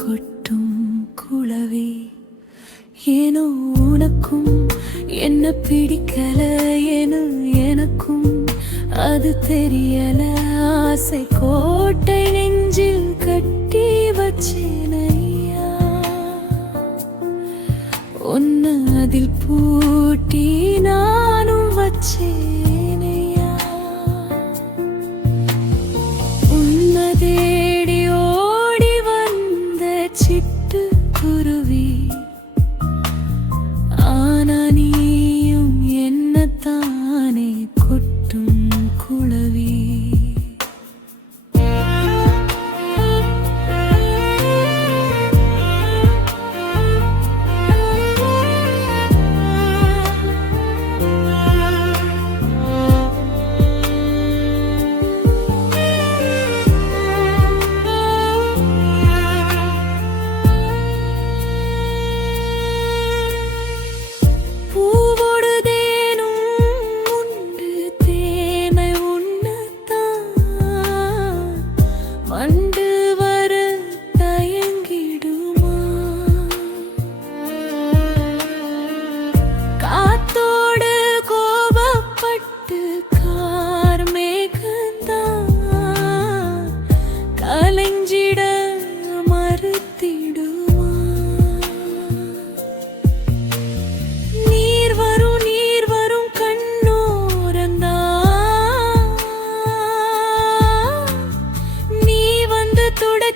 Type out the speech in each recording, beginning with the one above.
கொட்டும் குளவி. ஏனோ உனக்கும் என்ன பிடிக்கல, என எனக்கும் அது தெரியல. ஆசை கோட்டை நெஞ்சில் கட்டி வச்சேனையா, ஒன்னு அதில் பூட்டி நானும் வச்சேனையா. உன்னை தேடி ஓடி வந்த சிட்டு குருவி, ஆனா நீயும் என்னத்தானே கொட்டும் குளவி.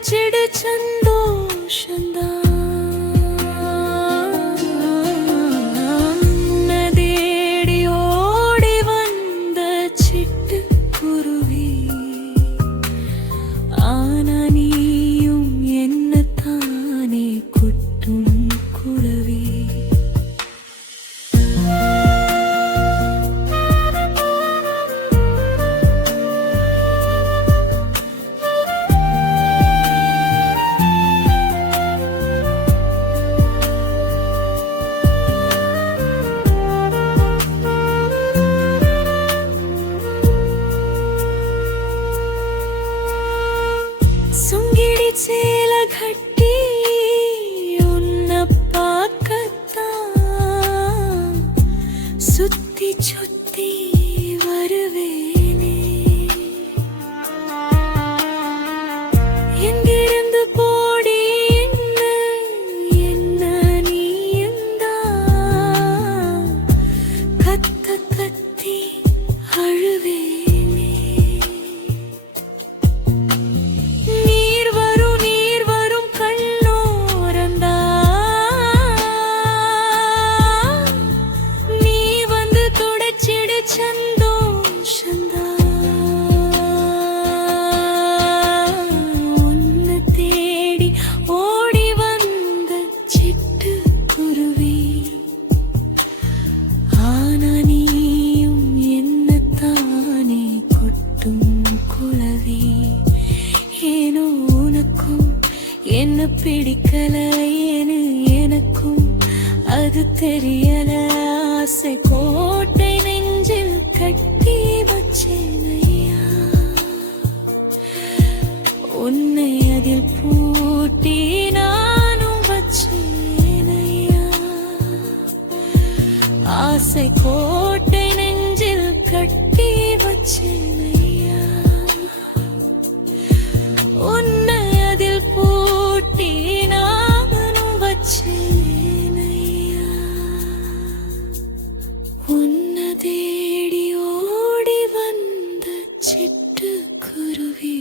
சிடு சந்தோஷந்தான் தேடி ஓடி வந்த சிட்டு குருவி, ஆனா நீயும் என்னத்தானே கொட்டும் குளவி. சுங்கிடி சேல கட்டி உன்னை பார்க்கத்தான் சுத்தி சுத்தி வருவேனே. எங்கிருந்து போடி என்ன நீ எந்தா கத்த கத்தி அழுவே. உன்னை தேடி ஓடி வந்த சிட்டு குருவி, ஆனா நீயும் என்னத்தானே கொட்டும் குளவி. ஏனோ உனக்கும் என்ன பிடிக்கல, என எனக்கும் அது தெரியல. ஆசை கோட்டை நெஞ்சில் கட்டி வச்சேனையா, உன்னை அதில் பூட்டி நானும் வச்சேனையா. ஆசை கோட்டை நெஞ்சில் கட்டி வச்சேனையா, உன்னை அதில் பூட்டி நானும் வச்சேனையா. உன்னை தேடி ஓடி வந்த சிட்டு குருவி,